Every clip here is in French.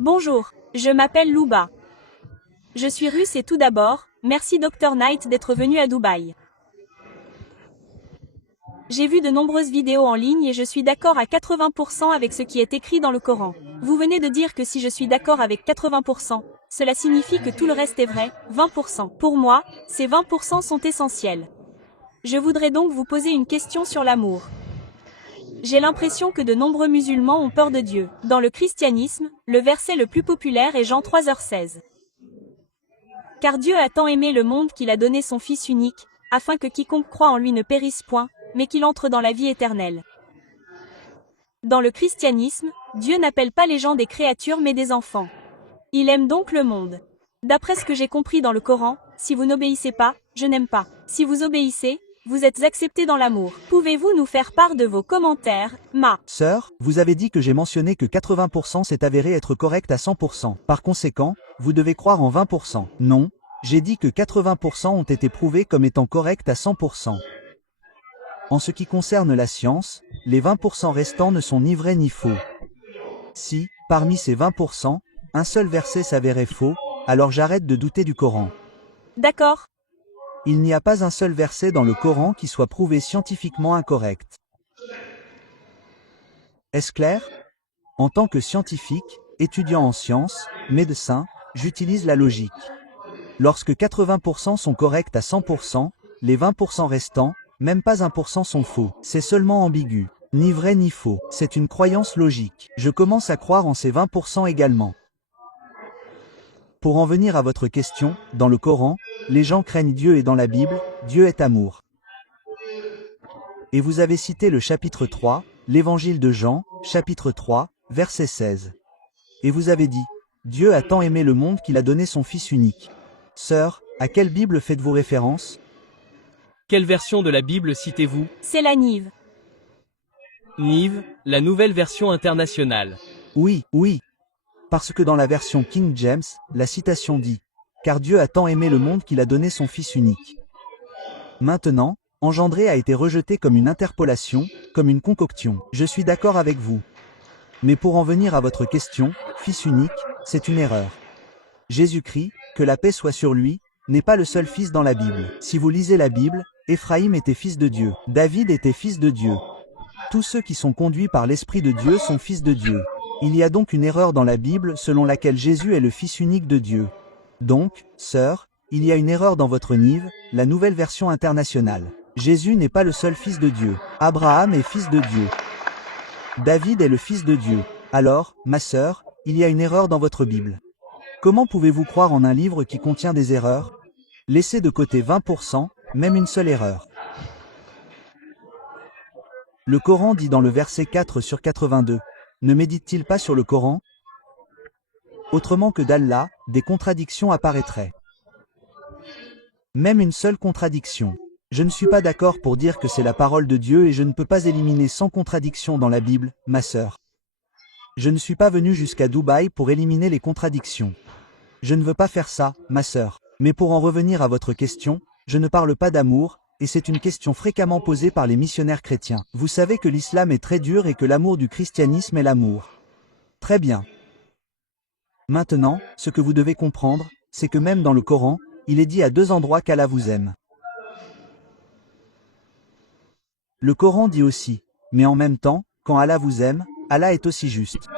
Bonjour, je m'appelle Louba. Je suis russe et tout d'abord, merci Dr Knight d'être venu à Dubaï. J'ai vu de nombreuses vidéos en ligne et je suis d'accord à 80% avec ce qui est écrit dans le Coran. Vous venez de dire que si je suis d'accord avec 80%, cela signifie que tout le reste est vrai, 20%. Pour moi, ces 20% sont essentiels. Je voudrais donc vous poser une question sur l'amour. J'ai l'impression que de nombreux musulmans ont peur de Dieu. Dans le christianisme, le verset le plus populaire est Jean 3h16. Car Dieu a tant aimé le monde qu'il a donné son Fils unique, afin que quiconque croit en lui ne périsse point, mais qu'il entre dans la vie éternelle. Dans le christianisme, Dieu n'appelle pas les gens des créatures mais des enfants. Il aime donc le monde. D'après ce que j'ai compris dans le Coran, si vous n'obéissez pas, je n'aime pas. Si vous obéissez, vous êtes acceptés dans l'amour. Pouvez-vous nous faire part de vos commentaires, ma Sœur, vous avez dit que j'ai mentionné que 80% s'est avéré être correct à 100%. Par conséquent, vous devez croire en 20%. Non, j'ai dit que 80% ont été prouvés comme étant corrects à 100%. En ce qui concerne la science, les 20% restants ne sont ni vrais ni faux. Si, parmi ces 20%, un seul verset s'avérait faux, alors j'arrête de douter du Coran. D'accord. Il n'y a pas un seul verset dans le Coran qui soit prouvé scientifiquement incorrect. Est-ce clair? En tant que scientifique, étudiant en sciences, médecin, j'utilise la logique. Lorsque 80% sont corrects à 100%, les 20% restants, même pas 1% sont faux. C'est seulement ambigu. Ni vrai ni faux. C'est une croyance logique. Je commence à croire en ces 20% également. Pour en venir à votre question, dans le Coran, les gens craignent Dieu et dans la Bible, Dieu est amour. Et vous avez cité le chapitre 3, l'évangile de Jean, chapitre 3, verset 16. Et vous avez dit, Dieu a tant aimé le monde qu'il a donné son Fils unique. Sœur, à quelle Bible faites-vous référence? Quelle version de la Bible citez-vous? C'est la Nive. Nive, la nouvelle version internationale. Oui, oui. Parce que dans la version King James, la citation dit, car Dieu a tant aimé le monde qu'il a donné son Fils unique. Maintenant, engendré a été rejeté comme une interpolation, comme une concoction. Je suis d'accord avec vous. Mais pour en venir à votre question, Fils unique, c'est une erreur. Jésus-Christ, que la paix soit sur lui, n'est pas le seul fils dans la Bible. Si vous lisez la Bible, Éphraïm était fils de Dieu. David était fils de Dieu. Tous ceux qui sont conduits par l'Esprit de Dieu sont fils de Dieu. Il y a donc une erreur dans la Bible selon laquelle Jésus est le Fils unique de Dieu. Donc, sœur, il y a une erreur dans votre Nive, la nouvelle version internationale. Jésus n'est pas le seul fils de Dieu. Abraham est fils de Dieu. David est le fils de Dieu. Alors, ma sœur, il y a une erreur dans votre Bible. Comment pouvez-vous croire en un livre qui contient des erreurs? Laissez de côté 20%, même une seule erreur. Le Coran dit dans le verset 4 sur 82, ne médite-t-il pas sur le Coran? Autrement que d'Allah, des contradictions apparaîtraient. Même une seule contradiction. Je ne suis pas d'accord pour dire que c'est la parole de Dieu et je ne peux pas éliminer 100 contradictions dans la Bible, ma sœur. Je ne suis pas venu jusqu'à Dubaï pour éliminer les contradictions. Je ne veux pas faire ça, ma sœur. Mais pour en revenir à votre question, je ne parle pas d'amour, et c'est une question fréquemment posée par les missionnaires chrétiens. Vous savez que l'islam est très dur et que l'amour du christianisme est l'amour. Très bien. Maintenant, ce que vous devez comprendre, c'est que même dans le Coran, il est dit à 2 endroits qu'Allah vous aime. Le Coran dit aussi, mais en même temps, quand Allah vous aime, Allah est aussi juste.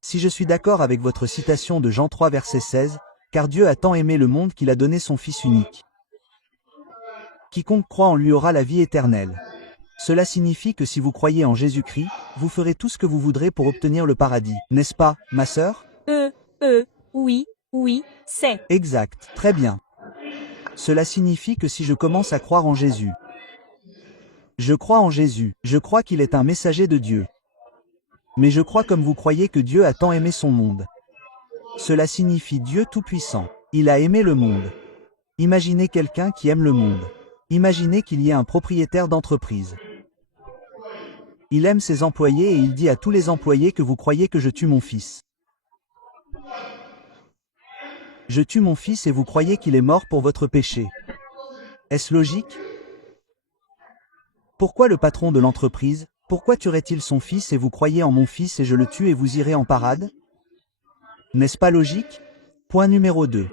Si je suis d'accord avec votre citation de Jean 3 verset 16, car Dieu a tant aimé le monde qu'il a donné son Fils unique. Quiconque croit en lui aura la vie éternelle. Cela signifie que si vous croyez en Jésus-Christ, vous ferez tout ce que vous voudrez pour obtenir le paradis, n'est-ce pas, ma sœur? Oui, c'est. Exact, très bien. Cela signifie que si je commence à croire en Jésus, je crois en Jésus, je crois qu'il est un messager de Dieu. Mais je crois comme vous croyez que Dieu a tant aimé son monde. Cela signifie Dieu Tout-Puissant. Il a aimé le monde. Imaginez quelqu'un qui aime le monde. Imaginez qu'il y ait un propriétaire d'entreprise. Il aime ses employés et il dit à tous les employés que vous croyez que je tue mon fils. Je tue mon fils et vous croyez qu'il est mort pour votre péché. Est-ce logique? Pourquoi le patron de l'entreprise, pourquoi tuerait-il son fils et vous croyez en mon fils et je le tue et vous irez en parade? N'est-ce pas logique? Point numéro 2.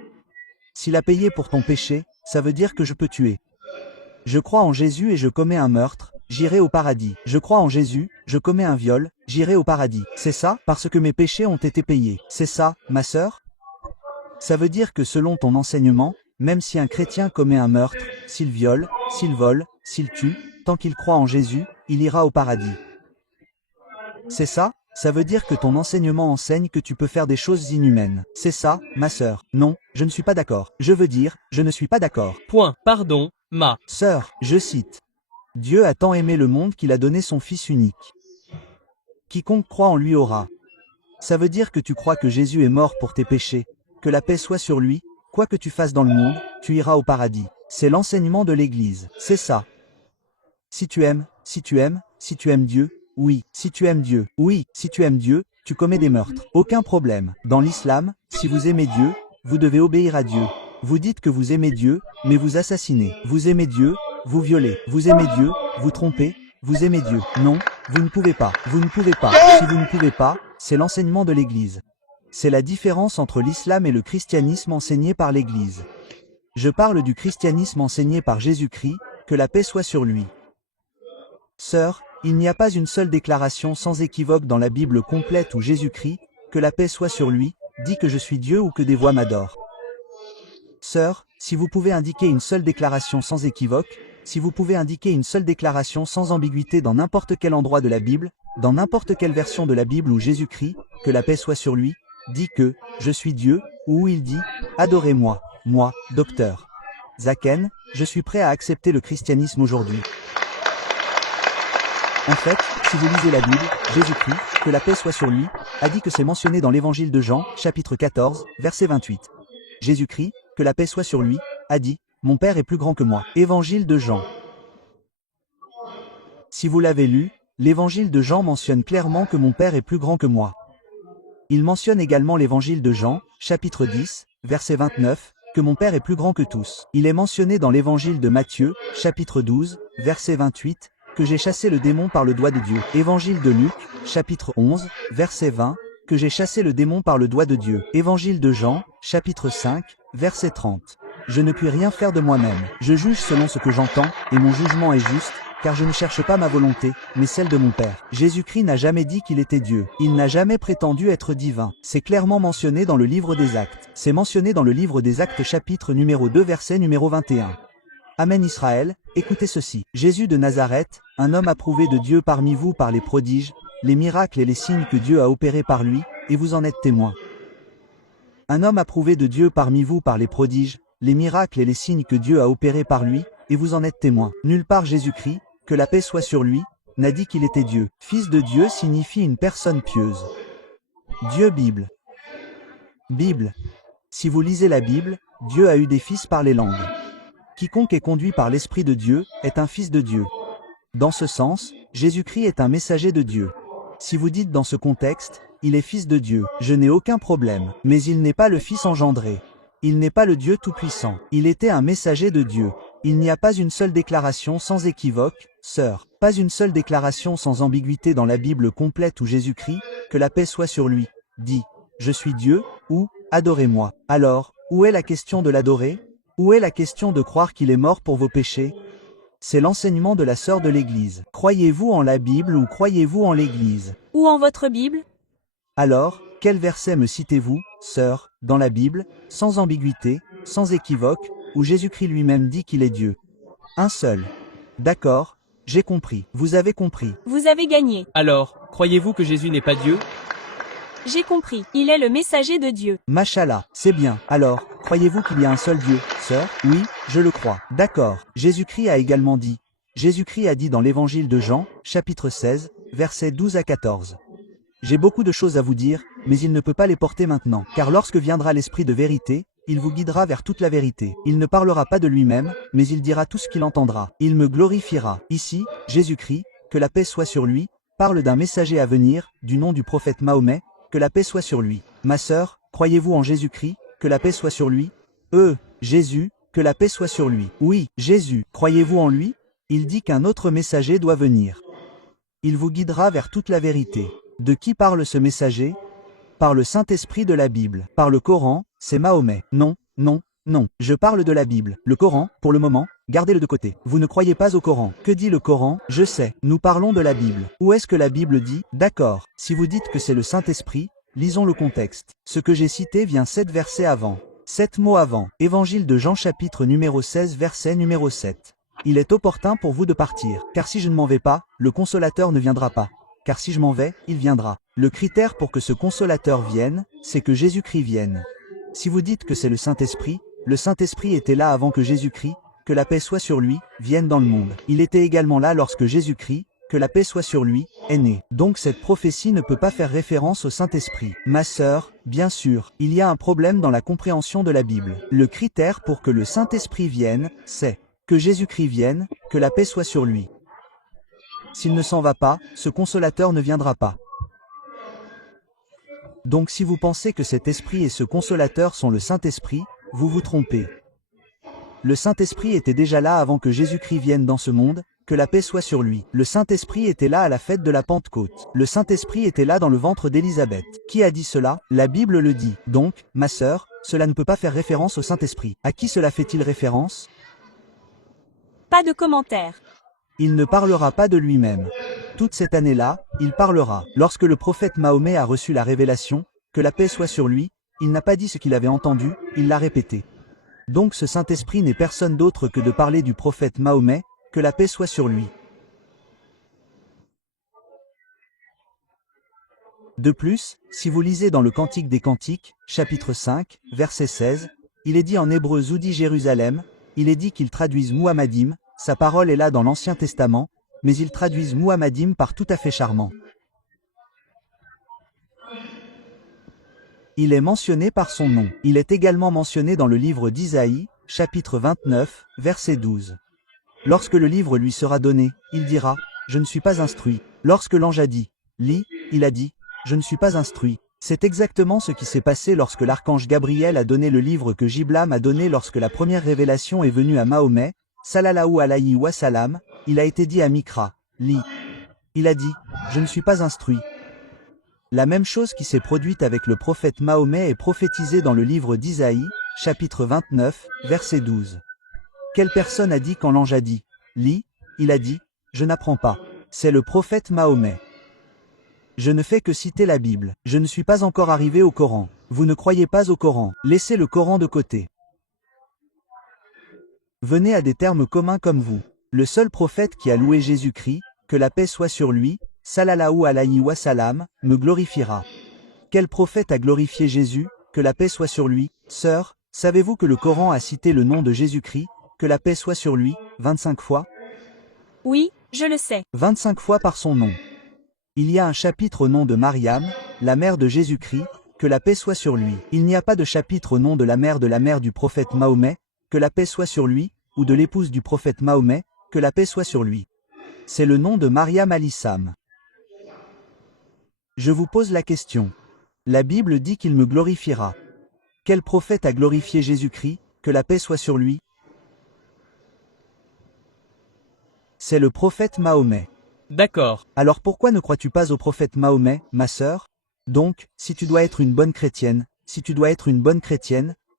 S'il a payé pour ton péché, ça veut dire que je peux tuer. Je crois en Jésus et je commets un meurtre, j'irai au paradis. Je crois en Jésus, je commets un viol, j'irai au paradis. C'est ça, parce que mes péchés ont été payés. C'est ça, ma sœur? Ça veut dire que selon ton enseignement, même si un chrétien commet un meurtre, s'il viole, s'il vole, s'il tue, tant qu'il croit en Jésus, il ira au paradis. C'est ça? Ça veut dire que ton enseignement enseigne que tu peux faire des choses inhumaines. C'est ça, ma sœur? Non, je ne suis pas d'accord. Je veux dire, je ne suis pas d'accord. Point. Pardon, ma Sœur, je cite. Dieu a tant aimé le monde qu'il a donné son Fils unique. Quiconque croit en lui aura. Ça veut dire que tu crois que Jésus est mort pour tes péchés, que la paix soit sur lui, quoi que tu fasses dans le monde, tu iras au paradis. C'est l'enseignement de l'Église. C'est ça. Si tu aimes Dieu, oui, si tu aimes Dieu, oui, si tu aimes Dieu, tu commets des meurtres. Aucun problème. Dans l'islam, si vous aimez Dieu, vous devez obéir à Dieu. Vous dites que vous aimez Dieu, mais vous assassinez. Vous aimez Dieu, vous violez. Vous aimez Dieu, vous trompez. Vous aimez Dieu. Non, vous ne pouvez pas. Vous ne pouvez pas. Si vous ne pouvez pas, c'est l'enseignement de l'Église. C'est la différence entre l'islam et le christianisme enseigné par l'Église. Je parle du christianisme enseigné par Jésus-Christ, que la paix soit sur lui. Sœur, il n'y a pas une seule déclaration sans équivoque dans la Bible complète où Jésus-Christ, que la paix soit sur lui, dit que je suis Dieu ou que des voix m'adorent. Sœur, si vous pouvez indiquer une seule déclaration sans équivoque, si vous pouvez indiquer une seule déclaration sans ambiguïté dans n'importe quel endroit de la Bible, dans n'importe quelle version de la Bible où Jésus-Christ, que la paix soit sur lui, dit que « je suis Dieu » ou où il dit « adorez-moi, moi, docteur Zaken, je suis prêt à accepter le christianisme aujourd'hui ». En fait, si vous lisez la Bible, Jésus-Christ, que la paix soit sur lui, a dit que c'est mentionné dans l'évangile de Jean, chapitre 14, verset 28. Jésus-Christ, que la paix soit sur lui, a dit « Mon Père est plus grand que moi ». Évangile de Jean. Si vous l'avez lu, l'évangile de Jean mentionne clairement que mon Père est plus grand que moi. Il mentionne également l'évangile de Jean, chapitre 10, verset 29, que mon Père est plus grand que tous. Il est mentionné dans l'évangile de Matthieu, chapitre 12, verset 28, que j'ai chassé le démon par le doigt de Dieu. Évangile de Luc, chapitre 11, verset 20, que j'ai chassé le démon par le doigt de Dieu. Évangile de Jean, chapitre 5, verset 30. Je ne puis rien faire de moi-même. Je juge selon ce que j'entends, et mon jugement est juste, car je ne cherche pas ma volonté, mais celle de mon Père. Jésus-Christ n'a jamais dit qu'il était Dieu. Il n'a jamais prétendu être divin. C'est clairement mentionné dans le livre des Actes. C'est mentionné dans le livre des Actes chapitre numéro 2 verset numéro 21. Amen Israël, écoutez ceci. Jésus de Nazareth, un homme approuvé de Dieu parmi vous par les prodiges, les miracles et les signes que Dieu a opérés par lui, et vous en êtes témoins. Un homme approuvé de Dieu parmi vous par les prodiges, les miracles et les signes que Dieu a opérés par lui, et vous en êtes témoins. Nulle part Jésus-Christ, que la paix soit sur lui, n'a dit qu'il était Dieu. Fils de Dieu signifie une personne pieuse. Dieu Bible. Bible. Si vous lisez la Bible, Dieu a eu des fils par les langues. Quiconque est conduit par l'Esprit de Dieu, est un fils de Dieu. Dans ce sens, Jésus-Christ est un messager de Dieu. Si vous dites dans ce contexte, il est fils de Dieu, je n'ai aucun problème, mais il n'est pas le fils engendré. Il n'est pas le Dieu tout-puissant. Il était un messager de Dieu. Il n'y a pas une seule déclaration sans équivoque, sœur, pas une seule déclaration sans ambiguïté dans la Bible complète où Jésus-Christ, que la paix soit sur lui, dit « Je suis Dieu » ou « Adorez-moi ». Alors, où est la question de l'adorer? Où est la question de croire qu'il est mort pour vos péchés? C'est l'enseignement de la sœur de l'Église. Croyez-vous en la Bible ou croyez-vous en l'Église? Ou en votre Bible? Alors, quel verset me citez-vous, sœur, dans la Bible, sans ambiguïté, sans équivoque, où Jésus-Christ lui-même dit qu'il est Dieu? Un seul. D'accord, j'ai compris. Vous avez compris. Vous avez gagné. Alors, croyez-vous que Jésus n'est pas Dieu? J'ai compris. Il est le messager de Dieu. Machallah, c'est bien. Alors, croyez-vous qu'il y a un seul Dieu, sœur? Oui, je le crois. D'accord. Jésus-Christ a également dit. Jésus-Christ a dit dans l'évangile de Jean, chapitre 16, versets 12 à 14. J'ai beaucoup de choses à vous dire, mais il ne peut pas les porter maintenant. Car lorsque viendra l'Esprit de vérité, il vous guidera vers toute la vérité. Il ne parlera pas de lui-même, mais il dira tout ce qu'il entendra. Il me glorifiera. Ici, Jésus-Christ, que la paix soit sur lui, parle d'un messager à venir, du nom du prophète Mahomet, que la paix soit sur lui. Ma sœur, croyez-vous en Jésus-Christ, que la paix soit sur lui? Jésus, que la paix soit sur lui. Oui, Jésus, croyez-vous en lui? Il dit qu'un autre messager doit venir. Il vous guidera vers toute la vérité. De qui parle ce messager? Par le Saint-Esprit de la Bible. Par le Coran, c'est Mahomet. Non, non, non. Je parle de la Bible. Le Coran, pour le moment, gardez-le de côté. Vous ne croyez pas au Coran. Que dit le Coran? Je sais. Nous parlons de la Bible. Où est-ce que la Bible dit? D'accord. Si vous dites que c'est le Saint-Esprit, lisons le contexte. Ce que j'ai cité vient 7 versets avant. 7 mots avant. Évangile de Jean chapitre numéro 16 verset numéro 7. Il est opportun pour vous de partir, car si je ne m'en vais pas, le consolateur ne viendra pas. Car si je m'en vais, il viendra. Le critère pour que ce consolateur vienne, c'est que Jésus-Christ vienne. Si vous dites que c'est le Saint-Esprit était là avant que Jésus-Christ, que la paix soit sur lui, vienne dans le monde. Il était également là lorsque Jésus-Christ, que la paix soit sur lui, est né. Donc cette prophétie ne peut pas faire référence au Saint-Esprit. Ma sœur, bien sûr, il y a un problème dans la compréhension de la Bible. Le critère pour que le Saint-Esprit vienne, c'est que Jésus-Christ vienne, que la paix soit sur lui. S'il ne s'en va pas, ce consolateur ne viendra pas. Donc si vous pensez que cet esprit et ce consolateur sont le Saint-Esprit, vous vous trompez. Le Saint-Esprit était déjà là avant que Jésus-Christ vienne dans ce monde, que la paix soit sur lui. Le Saint-Esprit était là à la fête de la Pentecôte. Le Saint-Esprit était là dans le ventre d'Élisabeth. Qui a dit cela? La Bible le dit. Donc, ma sœur, cela ne peut pas faire référence au Saint-Esprit. À qui cela fait-il référence? Pas de commentaire. Il ne parlera pas de lui-même. Toute cette année-là, il parlera. Lorsque le prophète Mahomet a reçu la révélation, que la paix soit sur lui, il n'a pas dit ce qu'il avait entendu, il l'a répété. Donc ce Saint-Esprit n'est personne d'autre que de parler du prophète Mahomet, que la paix soit sur lui. De plus, si vous lisez dans le Cantique des Cantiques, chapitre 5, verset 16, il est dit en hébreu Zoudi Jérusalem, il est dit qu'ils traduisent Muhammadim, sa parole est là dans l'Ancien Testament, mais ils traduisent Muhammadim par tout à fait charmant. Il est mentionné par son nom. Il est également mentionné dans le livre d'Isaïe, chapitre 29, verset 12. Lorsque le livre lui sera donné, il dira, « Je ne suis pas instruit ». Lorsque l'ange a dit, « Lis », il a dit, « Je ne suis pas instruit ». C'est exactement ce qui s'est passé lorsque l'archange Gabriel a donné le livre que Jiblam a donné lorsque la première révélation est venue à Mahomet, sallallahu alayhi wa salam, il a été dit à Mikra, « Lis ». Il a dit, « Je ne suis pas instruit ». La même chose qui s'est produite avec le prophète Mahomet est prophétisée dans le livre d'Isaïe, chapitre 29, verset 12. Quelle personne a dit quand l'ange a dit « Lis », il a dit « Je n'apprends pas ». C'est le prophète Mahomet. Je ne fais que citer la Bible. Je ne suis pas encore arrivé au Coran. Vous ne croyez pas au Coran. Laissez le Coran de côté. Venez à des termes communs comme vous. Le seul prophète qui a loué Jésus-Christ, que la paix soit sur lui, sallallahu alayhi wa salam, me glorifiera. Quel prophète a glorifié Jésus, que la paix soit sur lui? Sœur, savez-vous que le Coran a cité le nom de Jésus-Christ, que la paix soit sur lui, 25 fois? Oui, je le sais. 25 fois par son nom. Il y a un chapitre au nom de Mariam, la mère de Jésus-Christ, que la paix soit sur lui. Il n'y a pas de chapitre au nom de la mère du prophète Mahomet, que la paix soit sur lui, ou de l'épouse du prophète Mahomet, que la paix soit sur lui. C'est le nom de Mariam al-Issam. Je vous pose la question. La Bible dit qu'il me glorifiera. Quel prophète a glorifié Jésus-Christ, que la paix soit sur lui? C'est le prophète Mahomet. D'accord. Alors pourquoi ne crois-tu pas au prophète Mahomet, ma sœur? Donc, si tu dois être une bonne chrétienne,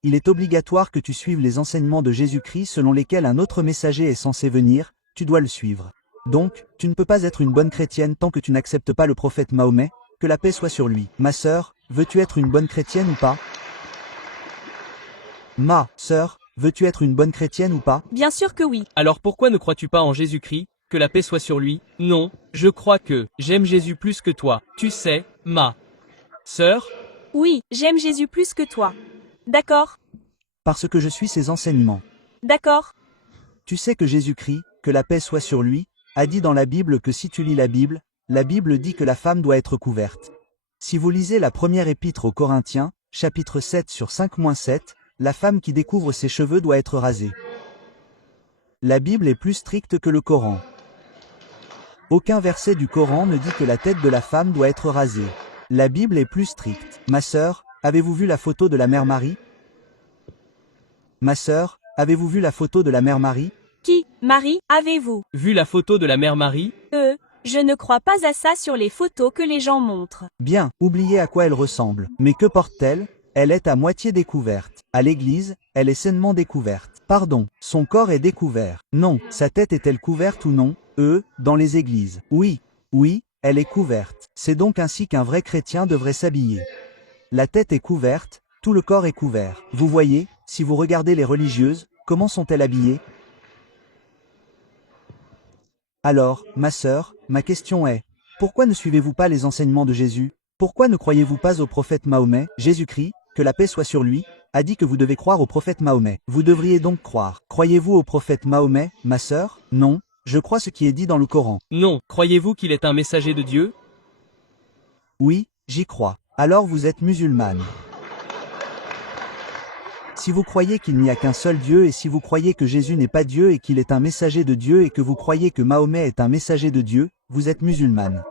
il est obligatoire que tu suives les enseignements de Jésus-Christ selon lesquels un autre messager est censé venir, tu dois le suivre. Donc, tu ne peux pas être une bonne chrétienne tant que tu n'acceptes pas le prophète Mahomet, que la paix soit sur lui. Ma sœur, veux-tu être une bonne chrétienne ou pas? Ma sœur, veux-tu être une bonne chrétienne ou pas? Bien sûr que oui. Alors pourquoi ne crois-tu pas en Jésus-Christ, que la paix soit sur lui? Non, je crois que j'aime Jésus plus que toi. Tu sais, ma sœur? Oui, j'aime Jésus plus que toi. D'accord? Parce que je suis ses enseignements. D'accord? Tu sais que Jésus-Christ, que la paix soit sur lui, a dit dans la Bible que si tu lis la Bible dit que la femme doit être couverte. Si vous lisez la première épître aux Corinthiens, chapitre 7 sur 5-7, la femme qui découvre ses cheveux doit être rasée. La Bible est plus stricte que le Coran. Aucun verset du Coran ne dit que la tête de la femme doit être rasée. La Bible est plus stricte. Ma sœur, avez-vous vu la photo de la mère Marie? Ma sœur, avez-vous vu la photo de la mère Marie? Qui, Marie, avez-vous Vu la photo de la mère Marie? Je ne crois pas à ça sur les photos que les gens montrent. Bien, oubliez à quoi elle ressemble. Mais que porte-t-elle? Elle est à moitié découverte. À l'église, elle est sainement découverte. Pardon, son corps est découvert. Non, sa tête est-elle couverte ou non? Dans les églises. Oui, elle est couverte. C'est donc ainsi qu'un vrai chrétien devrait s'habiller. La tête est couverte, tout le corps est couvert. Vous voyez, si vous regardez les religieuses, comment sont-elles habillées? Alors, ma sœur, ma question est, pourquoi ne suivez-vous pas les enseignements de Jésus? Pourquoi ne croyez-vous pas au prophète Mahomet? Jésus-Christ, que la paix soit sur lui, a dit que vous devez croire au prophète Mahomet. Vous devriez donc croire. Croyez-vous au prophète Mahomet, ma sœur? Non, je crois ce qui est dit dans le Coran. Non, croyez-vous qu'il est un messager de Dieu? Oui, j'y crois. Alors vous êtes musulmane. Si vous croyez qu'il n'y a qu'un seul Dieu et si vous croyez que Jésus n'est pas Dieu et qu'il est un messager de Dieu et que vous croyez que Mahomet est un messager de Dieu, vous êtes musulmane.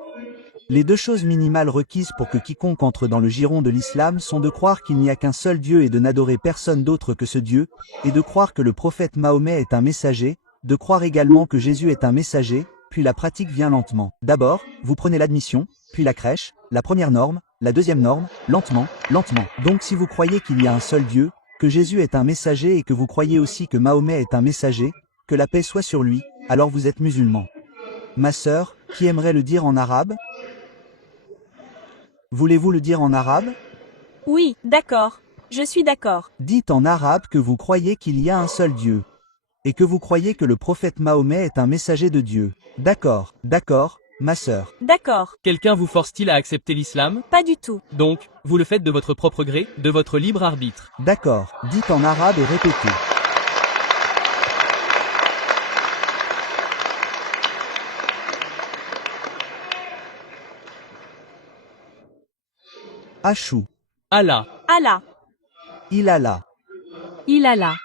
Les deux choses minimales requises pour que quiconque entre dans le giron de l'islam sont de croire qu'il n'y a qu'un seul Dieu et de n'adorer personne d'autre que ce Dieu, et de croire que le prophète Mahomet est un messager, de croire également que Jésus est un messager, puis la pratique vient lentement. D'abord, vous prenez l'admission, puis la crèche, la première norme, la deuxième norme, lentement. Donc si vous croyez qu'il y a un seul Dieu, que Jésus est un messager et que vous croyez aussi que Mahomet est un messager, que la paix soit sur lui, alors vous êtes musulman. Ma sœur, qui aimerait le dire en arabe? Voulez-vous le dire en arabe? Oui, d'accord. Je suis d'accord. Dites en arabe que vous croyez qu'il y a un seul Dieu. Et que vous croyez que le prophète Mahomet est un messager de Dieu. D'accord, ma sœur. D'accord. Quelqu'un vous force-t-il à accepter l'islam? Pas du tout. Donc, vous le faites de votre propre gré, de votre libre arbitre. D'accord, dites en arabe et répétez. Achou. Allah. Allah. Ilala. Ilala.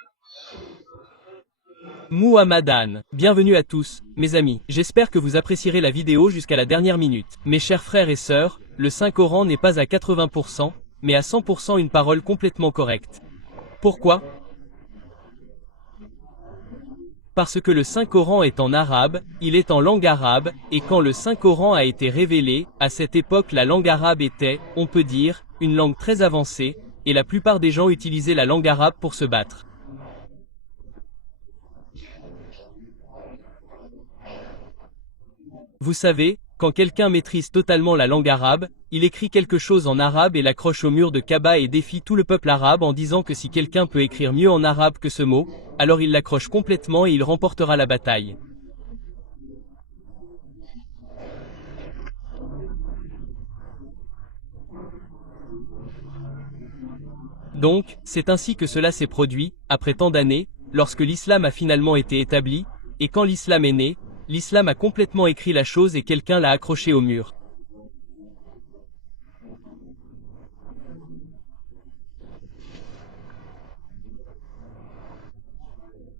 Muhammadan. Bienvenue à tous, mes amis. J'espère que vous apprécierez la vidéo jusqu'à la dernière minute. Mes chers frères et sœurs, le Saint-Coran n'est pas à 80%, mais à 100% une parole complètement correcte. Pourquoi? Parce que le Saint-Coran est en arabe, il est en langue arabe, et quand le Saint-Coran a été révélé, à cette époque la langue arabe était, on peut dire, une langue très avancée, et la plupart des gens utilisaient la langue arabe pour se battre. Vous savez, quand quelqu'un maîtrise totalement la langue arabe, il écrit quelque chose en arabe et l'accroche au mur de Kaaba et défie tout le peuple arabe en disant que si quelqu'un peut écrire mieux en arabe que ce mot, alors il l'accroche complètement et il remportera la bataille. Donc, c'est ainsi que cela s'est produit, après tant d'années, lorsque l'islam a finalement été établi, et quand l'islam est né, l'islam a complètement écrit la chose et quelqu'un l'a accroché au mur.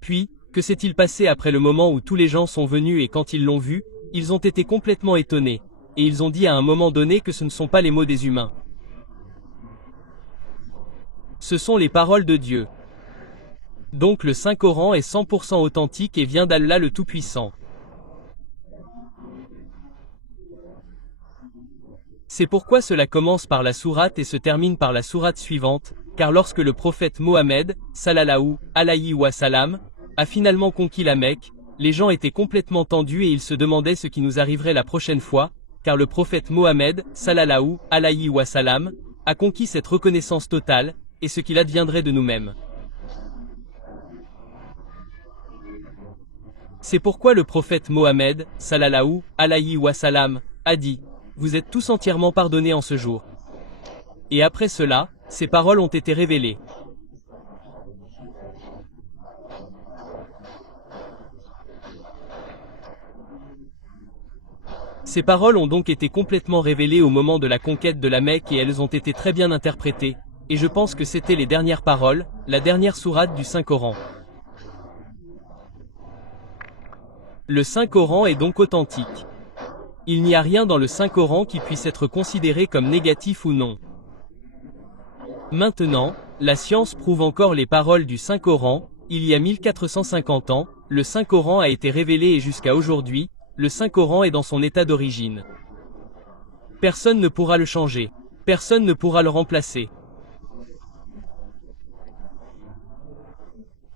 Puis, que s'est-il passé après le moment où tous les gens sont venus et quand ils l'ont vu, ils ont été complètement étonnés, et ils ont dit à un moment donné que ce ne sont pas les mots des humains. Ce sont les paroles de Dieu. Donc le Saint-Coran est 100% authentique et vient d'Allah le Tout-Puissant. C'est pourquoi cela commence par la sourate et se termine par la sourate suivante, car lorsque le prophète Mohammed, sallallahu alayhi wa sallam, a finalement conquis la Mecque, les gens étaient complètement tendus et ils se demandaient ce qui nous arriverait la prochaine fois, car le prophète Mohammed, sallallahu alayhi wa sallam, a conquis cette reconnaissance totale, et ce qu'il adviendrait de nous-mêmes. C'est pourquoi le prophète Mohammed, sallallahu alayhi wa sallam, a dit: vous êtes tous entièrement pardonnés en ce jour. Et après cela, ces paroles ont été révélées. Ces paroles ont donc été complètement révélées au moment de la conquête de la Mecque et elles ont été très bien interprétées, et je pense que c'était les dernières paroles, la dernière sourate du Saint-Coran. Le Saint-Coran est donc authentique. Il n'y a rien dans le Saint-Coran qui puisse être considéré comme négatif ou non. Maintenant, la science prouve encore les paroles du Saint-Coran. Il y a 1450 ans, le Saint-Coran a été révélé et jusqu'à aujourd'hui, le Saint-Coran est dans son état d'origine. Personne ne pourra le changer. Personne ne pourra le remplacer.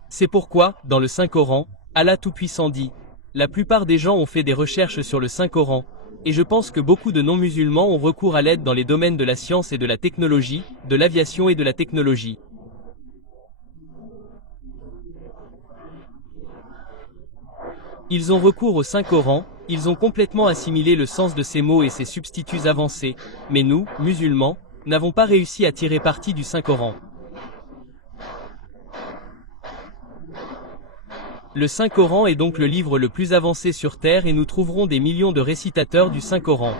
C'est pourquoi, dans le Saint-Coran, Allah Tout-Puissant dit, « La plupart des gens ont fait des recherches sur le Saint-Coran, et je pense que beaucoup de non-musulmans ont recours à l'aide dans les domaines de la science et de la technologie, de l'aviation et de la technologie. » Ils ont recours au Saint-Coran, ils ont complètement assimilé le sens de ces mots et ses substituts avancés, mais nous, musulmans, n'avons pas réussi à tirer parti du Saint-Coran. Le Saint-Coran est donc le livre le plus avancé sur Terre et nous trouverons des millions de récitateurs du Saint-Coran.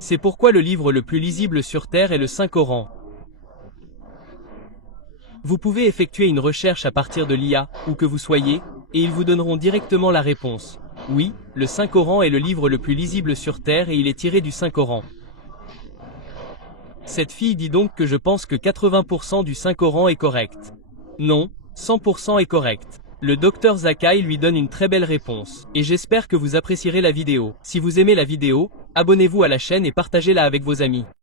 C'est pourquoi le livre le plus lisible sur Terre est le Saint-Coran. Vous pouvez effectuer une recherche à partir de l'IA, où que vous soyez, et ils vous donneront directement la réponse. Oui, le Saint-Coran est le livre le plus lisible sur Terre et il est tiré du Saint-Coran. Cette fille dit donc que je pense que 80% du Saint-Coran est correct. Non, 100% est correct. Le docteur Zakai lui donne une très belle réponse. Et j'espère que vous apprécierez la vidéo. Si vous aimez la vidéo, abonnez-vous à la chaîne et partagez-la avec vos amis.